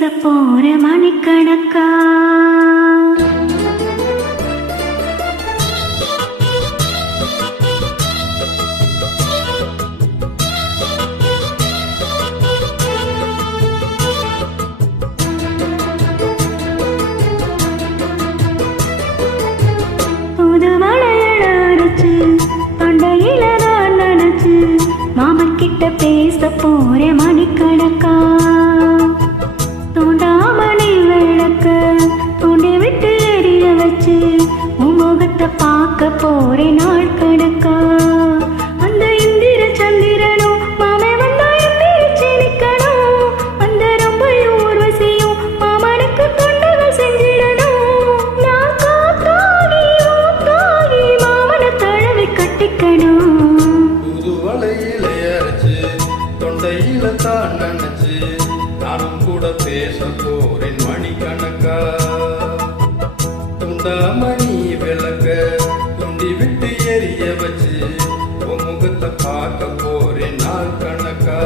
போற மணிக்கணக்கா புது வளையல அரைச்சு தொண்டையில தான் நினைச்சு மாமன் கிட்ட பேச போற மணிக்கணக்கா தூண்டாமணி விளக்க தூண்டி விட்டு எரிய வச்சு முகத்தை பார்க்க போறேன் நாள் கணக்கா அந்த இந்திர சந்திரனும் மாமே வந்தா எந்திரிச்சு நிக்கணும் அந்த ரொம்பையும் ஊர்வசியும் மாமனுக்கு தொண்டுகள் செஞ்சிடணும் நான் காத்தாகி ஊத்தாகி மாமனை தழுவி கட்டிக்கணும் புது வளையில அரைச்சு தொண்டையில தான் நினைச்சு நானும் கூட பேச போறேன் மணிக்கணக்கா துண்டாமணி விளக்க துண்டி விட்டு எரிய வச்சு உன் முகத்தை பார்க்க போறேன் நாள் கணக்கா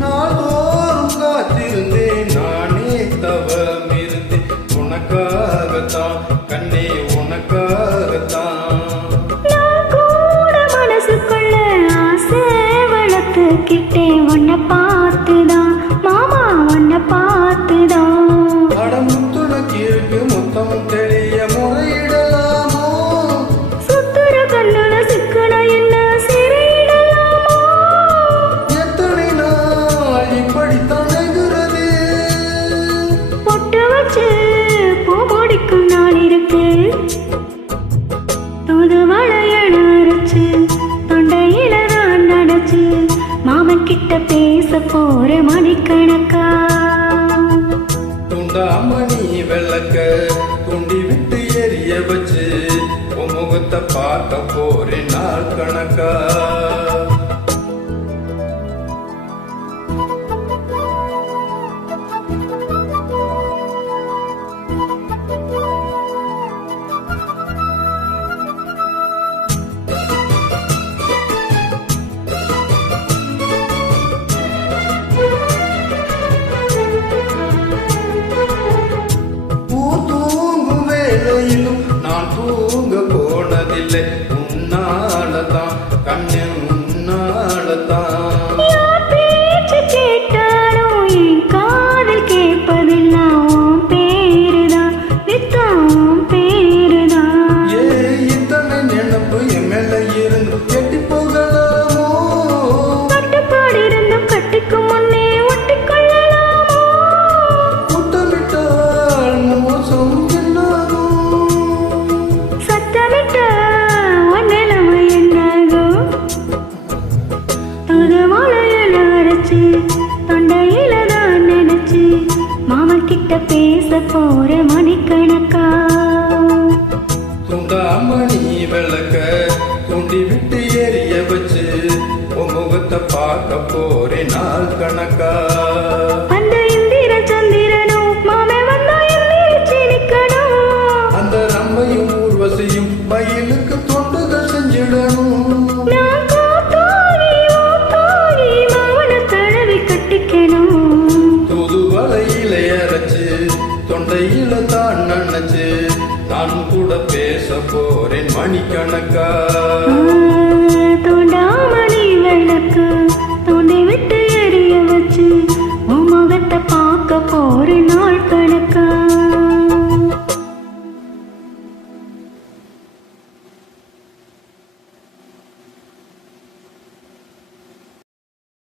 நாள்தோறும் காத்திருந்தேன் நானே தவம் இருந்தேன் உனக்காகத்தான் கண்ணே உனக்காகத்தான் நான் கூட மனசுக்குள்ள ஆசை வளர்த்துக்கிட்டே உன்னை பார்த்துதான் மாமா உன்னை பார்த்துதான் அடமுத்துனக்கு இருக்கு மொத்தம் தெரிய முறையிடலாமோ சுத்துற கண்ணுல சிக்கன என்ன சிறையிடலாமோ எத்தனை நாள் இப்படித்தான் எங்குறது பொட்டு வச்சு பூ முடிக்கும் நாள் இருக்கு தூது வளையல அரைச்சு தொண்டையில தான் நடச்சு மாமன் கிட்ட பேச போற மணிக்கணக்கா துண்டாமணி விளக்க துண்டி விட்டு எரிய வச்சு உன் முகத்தை பார்க்க போறேன் நாள் கணக்கா தூங்கும் வேலையிலும் நான் தூங்க போனதில்லை உன்னாலதான் கண்ணு உன்னாலதான் யார் பேச்சு கேட்டாலும் என் காதில் கேட்பதெல்லாம் உன் பேருதான் நித்தம் உன் பேருதான் ஏ இத்தனை நினைப்பு என் மேல இருந்து கெட்டி போகலாமோ கட்டுப்பாடு இருந்தும் கட்டிக்கும் முன்னே ஒட்டிக்கொள்ளலாமோ முத்தமிட்டால் மோசம் என்னாகும் சத்தமிட்ட உன் நிலைமை என்னாகும் புது வளையல அரைச்சு தொண்டையில தான் நினைச்சு மாமன் கிட்ட பேச போற மணிக்கணக்கா துண்டாமணி விளக்க துண்டி விட்டு எரிய வச்சு உன் முகத்தை பார்க்க போறேன் நாள் கணக்கா அந்த இந்திர சந்திரனும் மாமே வந்தா எந்திரிச்சு நிக்கணும் அந்த ரம்மையும் ஊர்வசியும் மயிலுக்கு தொண்டுகள் செஞ்சிடணும் நான் காத்தாகி ஊத்தாகி மாமனை தழுவி கட்டிக்கணும் தூது வலையில அரைச்சு தொண்டையில தான் நினைச்சு நான் கூட பேச போறேன் மணிக்கணக்கா